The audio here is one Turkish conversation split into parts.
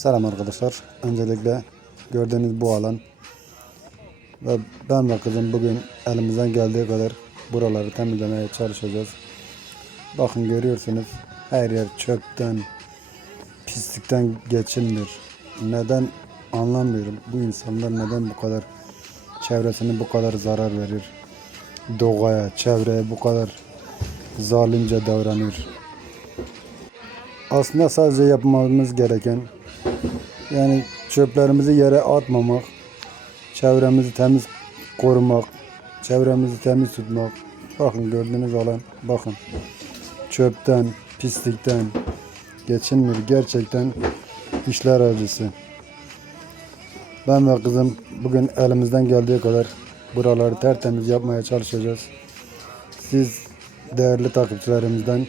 Selam arkadaşlar. Öncelikle gördüğünüz bu alan ve ben ve kızım bugün elimizden geldiği kadar buraları temizlemeye çalışacağız. Bakın görüyorsunuz her yer çöpten, pislikten geçimdir. Neden anlamıyorum. Bu insanlar neden bu kadar çevresine bu kadar zarar verir? Doğaya, çevreye bu kadar zalimce davranıyor. Aslında sadece yapmamız gereken yani çöplerimizi yere atmamak, çevremizi temiz korumak, çevremizi temiz tutmak. Bakın gördüğünüz alan, bakın. Çöpten, pislikten geçinmiyor. Gerçekten işler acısı. Ben ve kızım bugün elimizden geldiği kadar buraları tertemiz yapmaya çalışacağız. Siz değerli takipçilerimizden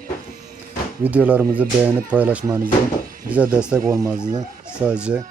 videolarımızı beğenip paylaşmanızı, bize destek olmanızı sadece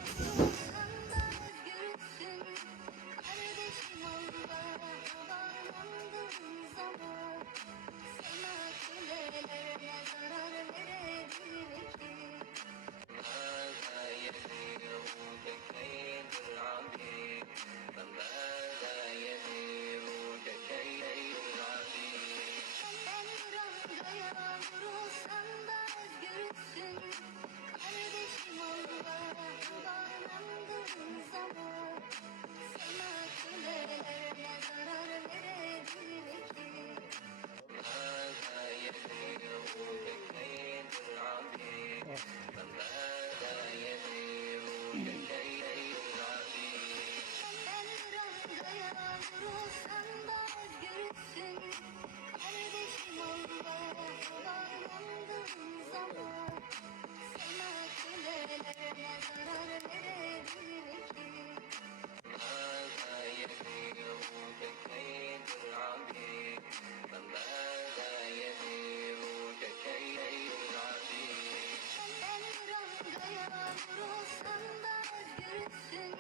Ruhsunda yürüsün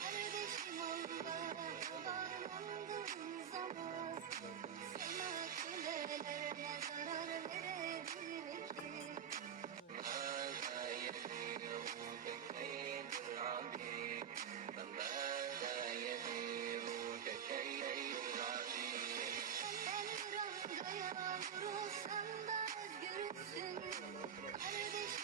Kardeşim Allah'a bağlandığın zaman Sana külelerine zarar verebilir ki ماذا يدير ككيد العبيد Kardeşim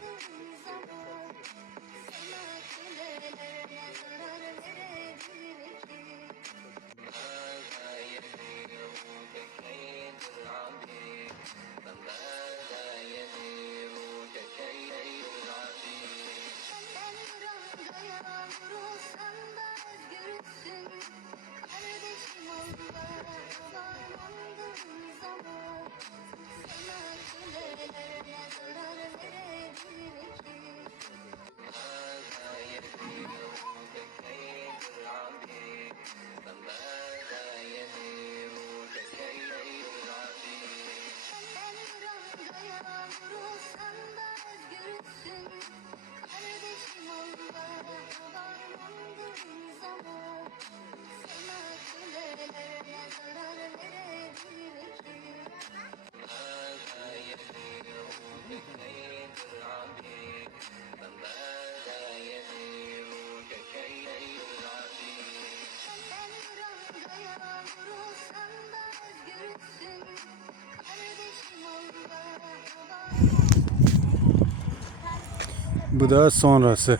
bu da sonrası.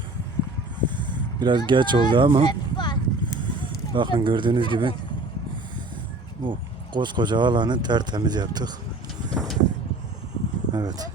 Biraz geç oldu ama bakın gördüğünüz gibi bu koskoca alanı tertemiz yaptık. Evet.